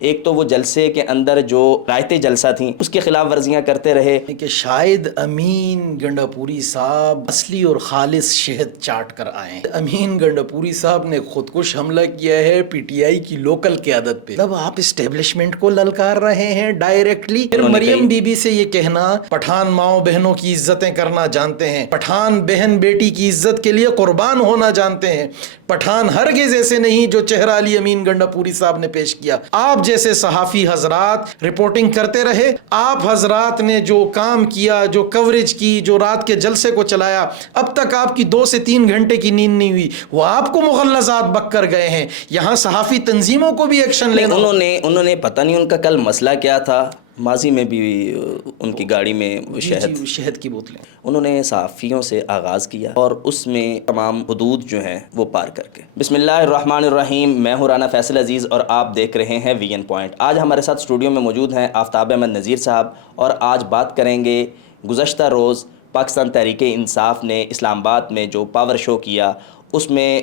ایک تو وہ جلسے کے اندر جو رائتے جلسہ تھیں اس کی خلاف ورزیاں کرتے رہے کہ شاید امین گنڈا پوری صاحب اصلی اور خالص شہد چاٹ کر آئے ہیں۔ امین گنڈا پوری صاحب نے خودکش حملہ کیا ہے پی ٹی آئی کی لوکل قیادت پہ۔ جب آپ اسٹیبلشمنٹ کو للکار رہے ہیں ڈائریکٹلی، پھر مریم بی بی سے یہ کہنا پٹھان ماؤں بہنوں کی عزتیں کرنا جانتے ہیں، پٹھان بہن بیٹی کی عزت کے لیے قربان ہونا جانتے ہیں، پٹھان ہرگز ایسے نہیں جو چہرہ علی امین گنڈا پوری صاحب نے پیش کیا۔ آپ جیسے صحافی حضرات رپورٹنگ کرتے رہے، آپ حضرات نے جو کام کیا، جو کوریج کی، جو رات کے جلسے کو چلایا، اب تک آپ کی 2 سے 3 گھنٹے کی نیند نہیں ہوئی، وہ آپ کو مغلظات بک کر گئے ہیں۔ یہاں صحافی تنظیموں کو بھی ایکشن لینا۔ انہوں نے پتہ نہیں ان کا کل مسئلہ کیا تھا، ماضی میں بھی ان کی گاڑی میں شہد کی بوتلیں انہوں نے صحافیوں سے آغاز کیا اور اس میں تمام حدود جو ہیں وہ پار کر کے۔ بسم اللہ الرحمن الرحیم، میں ہوں رانا فیصل عزیز اور آپ دیکھ رہے ہیں وی این پوائنٹ۔ آج ہمارے ساتھ اسٹوڈیو میں موجود ہیں آفتاب احمد نذیر صاحب، اور آج بات کریں گے گزشتہ روز پاکستان تحریک انصاف نے اسلام آباد میں جو پاور شو کیا، اس میں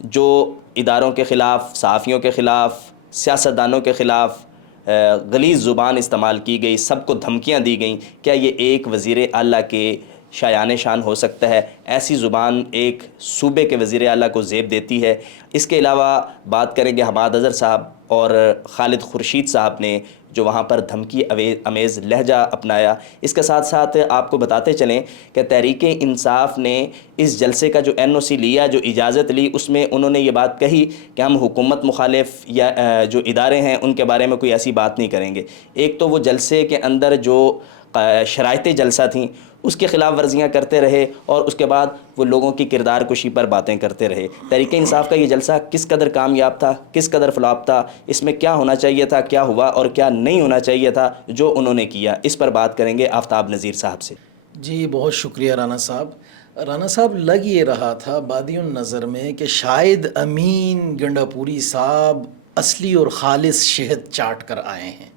جو اداروں کے خلاف، صحافیوں کے خلاف، سیاستدانوں کے خلاف غلیظ زبان استعمال کی گئی، سب کو دھمکیاں دی گئیں۔ کیا یہ ایک وزیر اعلیٰ کے شایان شان ہو سکتا ہے؟ ایسی زبان ایک صوبے کے وزیر اعلیٰ کو زیب دیتی ہے؟ اس کے علاوہ بات کریں گے حماد اظہر صاحب اور خالد خورشید صاحب نے جو وہاں پر دھمکی امیز لہجہ اپنایا۔ اس کے ساتھ ساتھ آپ کو بتاتے چلیں کہ تحریک انصاف نے اس جلسے کا جو این او سی لیا، جو اجازت لی، اس میں انہوں نے یہ بات کہی کہ ہم حکومت مخالف یا جو ادارے ہیں ان کے بارے میں کوئی ایسی بات نہیں کریں گے۔ ایک تو وہ جلسے کے اندر جو شرائط جلسہ تھیں اس کی خلاف ورزیاں کرتے رہے، اور اس کے بعد وہ لوگوں کی کردار کشی پر باتیں کرتے رہے۔ تحریک انصاف کا یہ جلسہ کس قدر کامیاب تھا، کس قدر فلاپ تھا، اس میں کیا ہونا چاہیے تھا، کیا ہوا اور کیا نہیں ہونا چاہیے تھا جو انہوں نے کیا، اس پر بات کریں گے آفتاب نذیر صاحب سے۔ جی بہت شکریہ رانا صاحب۔ رانا صاحب، لگ یہ رہا تھا بادی النظر میں کہ شاید امین گنڈا پوری صاحب اصلی اور خالص شہد چاٹ کر آئے ہیں۔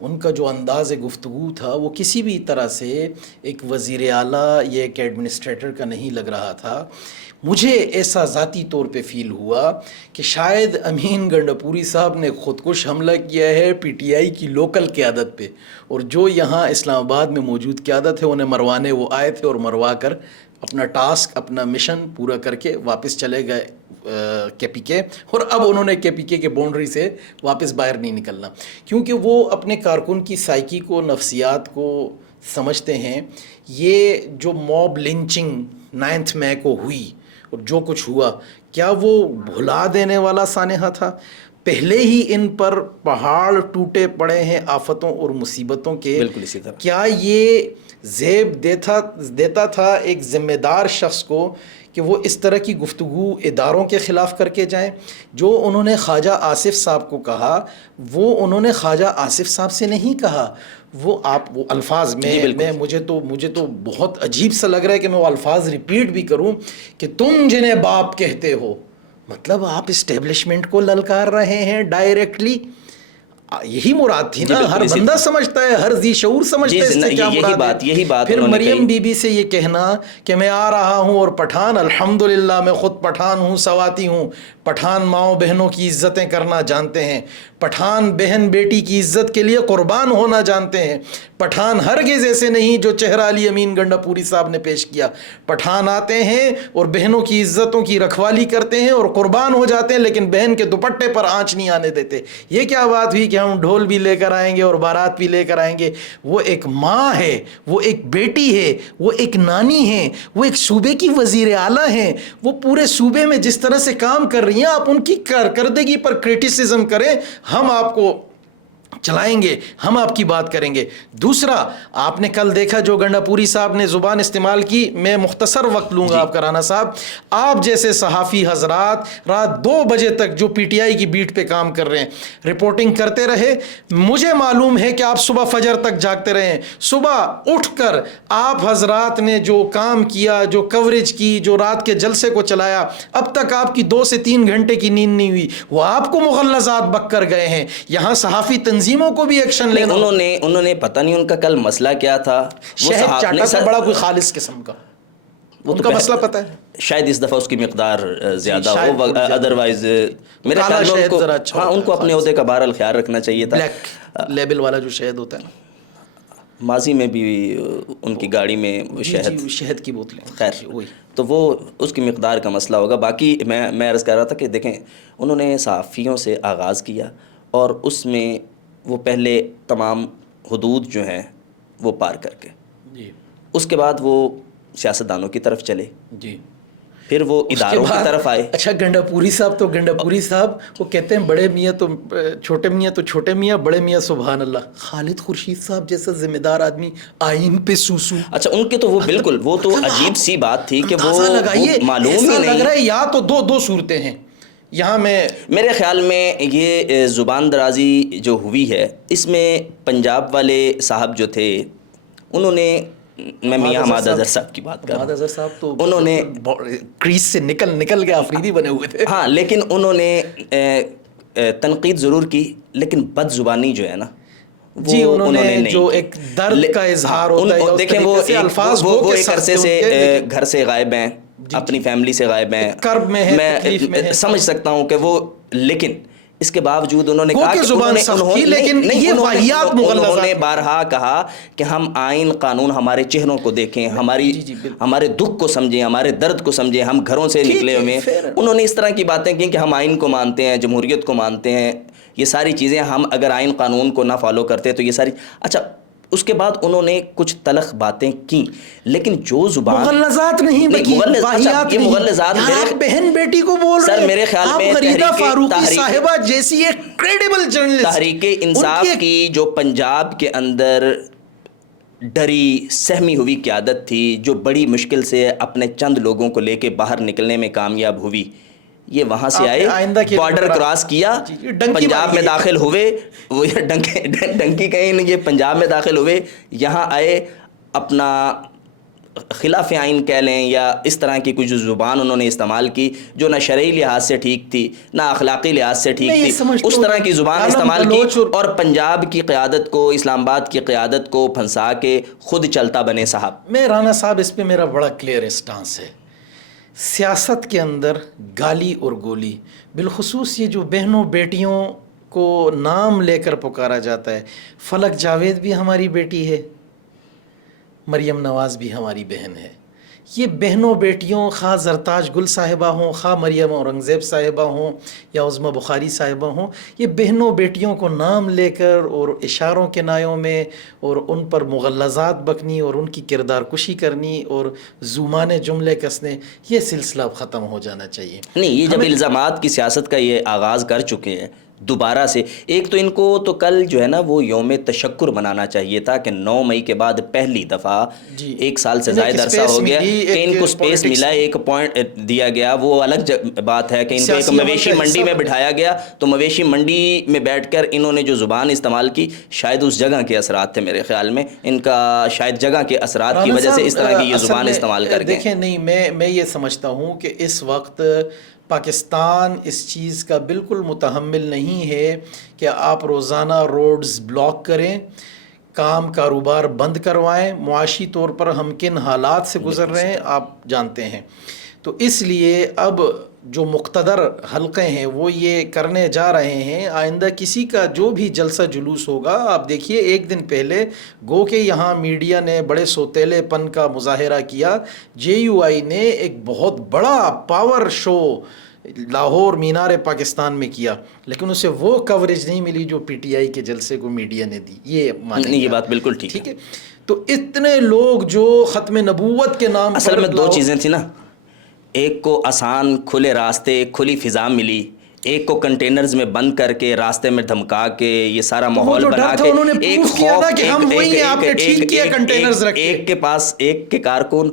ان کا جو انداز گفتگو تھا وہ کسی بھی طرح سے ایک وزیر اعلیٰ یا ایک ایڈمنسٹریٹر کا نہیں لگ رہا تھا۔ مجھے ایسا ذاتی طور پہ فیل ہوا کہ شاید امین گنڈا پوری صاحب نے خودکش حملہ کیا ہے پی ٹی آئی کی لوکل قیادت پہ، اور جو یہاں اسلام آباد میں موجود قیادت ہے انہیں مروانے وہ آئے تھے، اور مروا کر اپنا ٹاسک، اپنا مشن پورا کر کے واپس چلے گئے کے پی کے، اور اب انہوں نے کے پی کے باؤنڈری سے واپس باہر نہیں نکلنا، کیونکہ وہ اپنے کارکن کی سائیکی کو، نفسیات کو سمجھتے ہیں۔ یہ جو موب لنچنگ 9 مئی کو ہوئی اور جو کچھ ہوا، کیا وہ بھلا دینے والا سانحہ تھا؟ پہلے ہی ان پر پہاڑ ٹوٹے پڑے ہیں آفتوں اور مصیبتوں کے۔ بالکل اسی طرح کیا یہ زیب دیتا تھا ایک ذمہ دار شخص کو کہ وہ اس طرح کی گفتگو اداروں کے خلاف کر کے جائیں؟ جو انہوں نے خواجہ آصف صاحب کو کہا، وہ انہوں نے خواجہ آصف صاحب سے نہیں کہا۔ وہ الفاظ میں مجھے تو بہت عجیب سا لگ رہا ہے کہ میں وہ الفاظ ریپیٹ بھی کروں کہ تم جنہیں باپ کہتے ہو، مطلب آپ اسٹیبلشمنٹ کو للکار رہے ہیں ڈائریکٹلی۔ یہی مراد تھی نا، ہر بندہ سمجھتا ہے، ہر ذی شعور سمجھتا ہے اس سے کیا مراد ہے۔ پھر مریم بی بی سے یہ کہنا کہ میں آ رہا ہوں اور پٹھان، الحمدللہ میں خود پٹھان ہوں، سواتی ہوں، پٹھان ماؤں بہنوں کی عزتیں کرنا جانتے ہیں، پٹھان بہن بیٹی کی عزت کے لیے قربان ہونا جانتے ہیں، پٹھان ہرگز ایسے نہیں جو چہرہ علی امین گنڈا پوری صاحب نے پیش کیا۔ پٹھان آتے ہیں اور بہنوں کی عزتوں کی رکھوالی کرتے ہیں اور قربان ہو جاتے ہیں، لیکن بہن کے دوپٹے پر آنچ نہیں آنے دیتے۔ یہ کیا بات ہوئی کہ ہم ڈھول بھی لے کر آئیں گے اور بارات بھی لے کر آئیں گے؟ وہ ایک ماں ہے، وہ ایک بیٹی ہے، وہ ایک نانی ہے، وہ ایک صوبے کی وزیر اعلیٰ ہیں، وہ پورے صوبے میں جس طرح سے کام کر رہی ہیں، آپ ان کی کارکردگی پر کرٹیسزم کریں، ہم آپ کو چلائیں گے، ہم آپ کی بات کریں گے۔ دوسرا، آپ نے کل دیکھا جو گنڈا پوری صاحب نے زبان استعمال کی، میں مختصر وقت لوں گا آپ کا رانا صاحب۔ آپ جیسے صحافی حضرات رات 2 بجے تک جو پی ٹی آئی کی بیٹ پہ کام کر رہے ہیں، رپورٹنگ کرتے رہے۔ مجھے معلوم ہے کہ آپ صبح فجر تک جاگتے رہے ہیں۔ صبح اٹھ کر آپ حضرات نے جو کام کیا، جو کوریج کی، جو رات کے جلسے کو چلایا، اب تک آپ کی 2 سے 3 گھنٹے کی نیند نہیں ہوئی، وہ آپ کو مغلظات بک کر گئے ہیں۔ یہاں صحافی تنظیموں کو بھی ایکشن لینا۔ انہوں نے پتہ نہیں ان کا کل مسئلہ کیا تھا، شہد چاٹا تھا بڑا کوئی خالص قسم کا۔ ان کا مسئلہ پتہ ہے. شاید اس دفعہ اس کی مقدار زیادہ شاید ہو, ادروائز میرے خیال میں ان کو, اچھا ہاں ان کو اپنے عہدے کا بہرحال خیال رکھنا چاہیے تھا. بلیک لیبل والا جو شہد ہوتا ہے, ماضی میں بھی ان کی گاڑی میں شہد کی بوتلیں, خیر تو وہ اس کی مقدار کا مسئلہ ہوگا. باقی میں عرض کر رہا تھا کہ دیکھیں انہوں نے صحافیوں سے آغاز کیا اور اس میں وہ پہلے تمام حدود جو ہیں وہ پار کر کے جی, اس کے بعد وہ سیاستدانوں کی طرف چلے, جی پھر وہ اداروں کی طرف آئے. اچھا گنڈا پوری صاحب وہ کہتے ہیں بڑے میاں تو چھوٹے میاں, بڑے میاں سبحان اللہ. خالد خورشید صاحب جیسا ذمہ دار آدمی آئین پہ سوسو. اچھا ان کے تو وہ بالکل وہ تو عجیب سی بات تھی کہ وہ معلوم ہی لگ نہیں. رہا ہے یا تو دو صورتیں ہیں یہاں. میرے خیال میں یہ زبان درازی جو ہوئی ہے اس میں پنجاب والے صاحب جو تھے انہوں نے, میں میاں حماد اظہر صاحب کی بات کر رہا ہوں, اظہر صاحب تو انہوں نے کریز سے نکل کے آفریدی بنے ہوئے تھے. ہاں لیکن انہوں نے تنقید ضرور کی لیکن بد زبانی جو ہے نا جی انہوں نے جو ایک درد کا اظہار ہوتا ہے, دیکھیں وہ ایک عرصے سے گھر سے غائب ہیں, اپنی فیملی سے غائب ہیں, کرب میں ہے, میں سمجھ سکتا ہوں کہ وہ, لیکن اس کے باوجود انہوں نے کہا کہ انہوں نے بارہا کہا کہ ہم آئین قانون ہمارے چہروں کو دیکھیں, ہمارے دکھ کو سمجھیں, ہمارے درد کو سمجھیں, ہم گھروں سے نکلے ہوئے. انہوں نے اس طرح کی باتیں کی کہ ہم آئین کو مانتے ہیں, جمہوریت کو مانتے ہیں, یہ ساری چیزیں ہم اگر آئین قانون کو نہ فالو کرتے تو یہ ساری. اچھا اس کے بعد انہوں نے کچھ تلخ باتیں کی لیکن جو زبان مغلظات نہیں بکی, یہ مغلظات بہن بیٹی کو بول رہے سر میرے خیال میں غریدہ فاروقی صاحبہ جیسی ایک کریڈیبل جرنلسٹ, تحریک انصاف کی جو پنجاب کے اندر ڈری سہمی ہوئی قیادت تھی, جو بڑی مشکل سے اپنے چند لوگوں کو لے کے باہر نکلنے میں کامیاب ہوئی, یہ وہاں سے آئے, بارڈر کراس کیا, پنجاب میں داخل ہوئے, وہ ڈنکی کہیں نہیں, یہ پنجاب میں داخل ہوئے, یہاں آئے, اپنا خلاف آئین کہہ لیں یا اس طرح کی کچھ زبان انہوں نے استعمال کی جو نہ شرعی لحاظ سے ٹھیک تھی نہ اخلاقی لحاظ سے ٹھیک تھی, اس طرح کی زبان استعمال کی اور پنجاب کی قیادت کو, اسلام آباد کی قیادت کو پھنسا کے خود چلتا بنے. صاحب میں رانا صاحب اس پہ میرا بڑا کلیئر اسٹانس ہے, سیاست کے اندر گالی اور گولی, بالخصوص یہ جو بہنوں بیٹیوں کو نام لے کر پکارا جاتا ہے, فلک جاوید بھی ہماری بیٹی ہے, مریم نواز بھی ہماری بہن ہے. یہ بہنوں بیٹیوں خواہ زرتاج گل صاحبہ ہوں, خواہ مریم اورنگزیب صاحبہ ہوں یا عظمہ بخاری صاحبہ ہوں, یہ بہنوں بیٹیوں کو نام لے کر اور اشاروں کے نایوں میں اور ان پر مغلظات بکنی اور ان کی کردار کشی کرنی اور زومانے جملے کسنے, یہ سلسلہ اب ختم ہو جانا چاہیے. نہیں, یہ جب الزامات کی سیاست کا یہ آغاز کر چکے ہیں دوبارہ سے, ایک تو ان کو تو کل جو ہے نا وہ یوم تشکر منانا چاہیے تھا کہ 9 مئی کے بعد پہلی دفعہ 1 سال سے زائد عرصہ ہو گیا کہ ان کو سپیس ملا, ایک پوائنٹ دیا گیا. وہ الگ بات ہے کہ ان کو ایک مویشی منڈی میں بٹھایا گیا, تو مویشی منڈی میں بیٹھ کر انہوں نے جو زبان استعمال کی, شاید اس جگہ کے اثرات تھے میرے خیال میں, ان کا شاید جگہ کے اثرات کی وجہ سے اس طرح کی یہ زبان استعمال کر گئے. دیکھیں نہیں, میں یہ سمجھتا ہوں کہ اس وقت پاکستان اس چیز کا بالکل متحمل نہیں ہے کہ آپ روزانہ روڈز بلاک کریں, کام کاروبار بند کروائیں. معاشی طور پر ہم کن حالات سے گزر رہے ہیں آپ جانتے ہیں. تو اس لیے اب جو مقتدر حلقے ہیں وہ یہ کرنے جا رہے ہیں, آئندہ کسی کا جو بھی جلسہ جلوس ہوگا, آپ دیکھیے 1 دن پہلے گو کہ یہاں میڈیا نے بڑے سوتیلے پن کا مظاہرہ کیا, JUI نے ایک بہت بڑا پاور شو لاہور مینار پاکستان میں کیا, لیکن اسے وہ کوریج نہیں ملی جو PTI کے جلسے کو میڈیا نے دی. یہ بات بالکل ٹھیک ہے. تو اتنے لوگ جو ختم نبوت کے نام اصل میں 2 چیزیں تھیں نا, ایک کو آسان کھلے راستے کھلی فضا ملی, ایک کو کنٹینرز میں بند کر کے راستے میں دھمکا کے یہ سارا ماحول بنا کے ایک ایک کے پاس ایک کے کارکن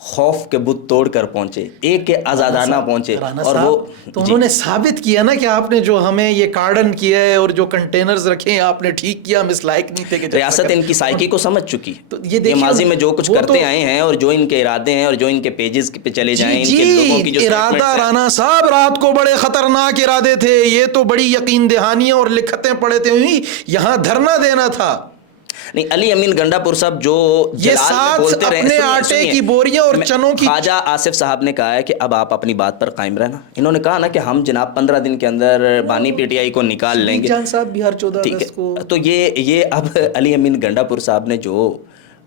خوف کے بت توڑ کر پہنچے, ایک کے آزادانہ پہنچے, اور وہ تو انہوں نے ثابت کیا نا کہ آپ نے جو ہمیں یہ کارڈن کیا ہے اور جو کنٹینرز رکھے ہیں آپ نے ٹھیک کیا, ہم اس لائق نہیں تھے. کہ ریاست ان کی سائیکی کو سمجھ چکی, یہ ماضی میں جو کچھ کرتے آئے ہیں اور جو ان کے ارادے ہیں اور جو ان کے پیجز پہ چلے جائیں, ان کے لوگوں کی جو ارادہ رانا صاحب رات کو بڑے خطرناک ارادے تھے, یہ تو بڑی یقین دہانیاں اور لکھتیں پڑے تھے, یہاں دھرنا دینا تھا. نہیں علی امین گنڈا پور صاحب جو یہ جلال میں ساتھ بولتے رہے، اپنے سنیے، آٹے سنیے، کی بوریاں اور چنوں کی، خواجہ آصف صاحب نے کہا ہے کہ اب آپ اپنی بات پر قائم رہنا. انہوں نے کہا نا کہ ہم جناب 15 دن کے اندر بانی پی ٹی آئی کو نکال لیں گے. جان صاحب بھی ہر 14 ٹھیک اگست کو ہے، تو یہ اب علی امین گنڈا پور صاحب نے جو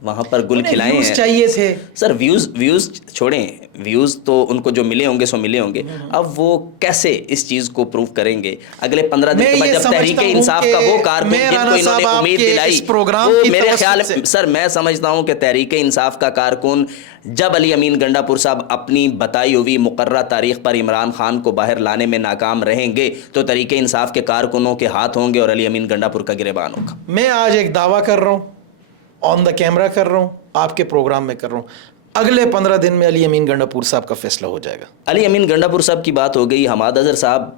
وہاں پر گل کھلائے ویوز ہیں. چاہیے تھے سر ویوز چھوڑیں، ویوز تو ان کو جو ملے ہوں گے سو ملے ہوں گے. اب وہ کیسے اس چیز کو پروف کریں گے اگلے 15 دن کے بعد جب تحریک انصاف کا وہ کارکن جن کو انہوں نے امید دلائی، وہ میرے خیال سر میں سمجھتا ہوں کہ تحریک انصاف کا کارکن جب علی امین گنڈا پور صاحب اپنی بتائی ہوئی مقررہ تاریخ پر عمران خان کو باہر لانے میں ناکام رہیں گے تو تحریک انصاف کے کارکنوں کے ہاتھ ہوں گے اور علی امین گنڈا پور کا گریبان ہوگا. میں آج ایک دعویٰ کر رہا ہوں، آن دا کیمرہ کر رہا ہوں، آپ کے پروگرام میں کر رہا ہوں، اگلے 15 دن میں علی امین گنڈا پور صاحب کا فیصلہ ہو جائے گا. علی امین گنڈا پور صاحب کی بات ہو گئی، حماد اظہر صاحب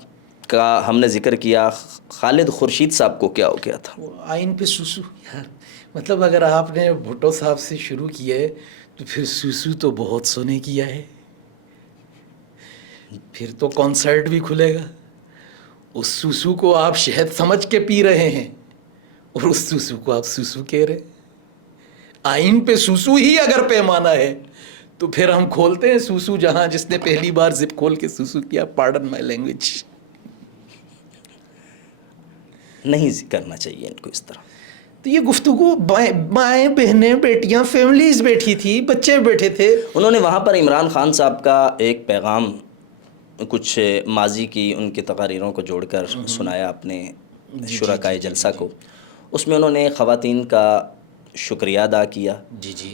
کا ہم نے ذکر کیا، خالد خورشید صاحب کو کیا ہو گیا تھا؟ وہ آئین پہ سوسو یار، مطلب اگر آپ نے بھٹو صاحب سے شروع کیا ہے تو پھر سوسو تو بہت سونے کیا ہے، پھر تو کانسرٹ بھی کھلے گا. اس سوسو کو آپ شہد سمجھ کے پی رہے ہیں اور اس سوسو کو آپ سوسو کہہ رہے. آئین پہ سوسو ہی اگر پیمانہ ہے تو پھر ہم کھولتے ہیں سوسو جہاں جس نے پہلی بار زپ کھول کے سوسو کیا. Pardon my language. نہیں کرنا چاہیے ان کو اس طرح. تو یہ گفتگو مائیں بہنیں بیٹیاں فیملیز بیٹھی تھی، بچے بیٹھے تھے. انہوں نے وہاں پر عمران خان صاحب کا ایک پیغام کچھ ماضی کی ان کی تقاریروں کو جوڑ کر سنایا اپنے شرکائے جلسہ کو. اس میں انہوں نے خواتین کا شکریہ ادا کیا.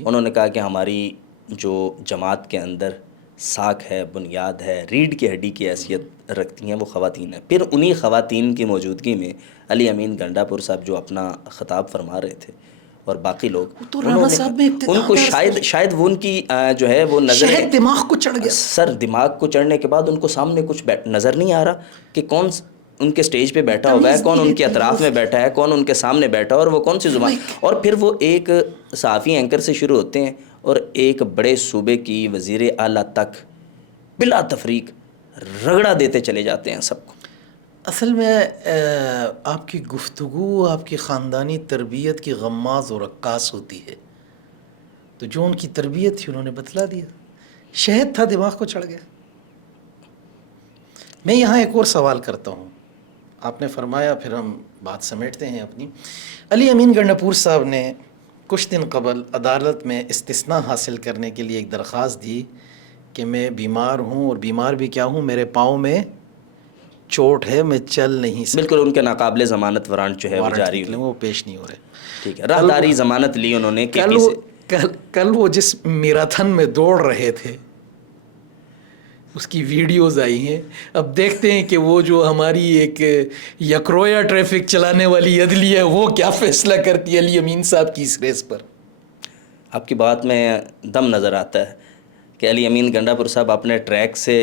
انہوں نے کہا کہ ہماری جو جماعت کے اندر ساکھ ہے، بنیاد ہے، ریڑھ کی ہڈی کی حیثیت رکھتی ہیں وہ خواتین ہیں. پھر انہی خواتین کی موجودگی میں علی امین گنڈا پور صاحب جو اپنا خطاب فرما رہے تھے اور باقی لوگ تو رانا صاحب میں ان کو شاید وہ ان کی جو ہے وہ نظر شاید دماغ کو چڑھ گیا. سر دماغ کو چڑھنے کے بعد ان کو سامنے کچھ نظر نہیں آ رہا کہ کون ان کے سٹیج پہ بیٹھا ہوا ہے، کون ان کے اطراف میں بیٹھا ہے، کون ان کے سامنے بیٹھا ہے اور وہ کون سی زبان. اور پھر وہ ایک صحافی اینکر سے شروع ہوتے ہیں اور ایک بڑے صوبے کی وزیر اعلیٰ تک بلا تفریق رگڑا دیتے چلے جاتے ہیں سب کو. اصل میں آپ کی گفتگو آپ کی خاندانی تربیت کی غماز اور عکاس ہوتی ہے. تو جو ان کی تربیت تھی انہوں نے بتلا دیا، شہد تھا دماغ کو چڑھ گیا. میں یہاں ایک اور سوال کرتا ہوں. آپ نے فرمایا، پھر ہم بات سمیٹتے ہیں اپنی. علی امین گنڈا پور صاحب نے کچھ دن قبل عدالت میں استثناء حاصل کرنے کے لیے ایک درخواست دی کہ میں بیمار ہوں، اور بیمار بھی کیا ہوں، میرے پاؤں میں چوٹ ہے، میں چل نہیں سکتا. بالکل ان کے ناقابل ضمانت وارنٹ جو ہے وہ جاری ہوئے، وہ پیش نہیں ہو رہے. ٹھیک ہے، راہداری ضمانت لی انہوں نے کے پی سے. کل وہ جس میراتھن میں دوڑ رہے تھے اس کی ویڈیوز آئی ہیں. اب دیکھتے ہیں کہ وہ جو ہماری ایک یکرویا ٹریفک چلانے والی عدلیہ ہے وہ کیا فیصلہ کرتی ہے علی امین صاحب کی اس ریس پر. آپ کی بات میں دم نظر آتا ہے کہ علی امین گنڈا پور صاحب اپنے ٹریک سے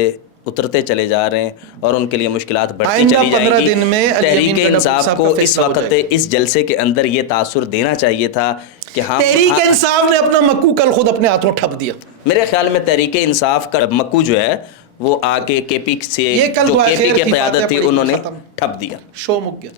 اترتے چلے جا رہے ہیں اور ان کے لیے مشکلات بڑھتی چلی جائیں گی. تحریک انصاف کو اس وقت اس جلسے کے اندر یہ تاثر دینا چاہیے تھا کہ ہاں تحریک انصاف نے اپنا مکو کل خود اپنے ہاتھوں ٹھپ دیا. میرے خیال میں تحریک انصاف کا مکو جو ہے وہ آ کے کے پی سے جو کے پی کی قیادت تھی انہوں نے ٹھپ دیا. شو مک گیا.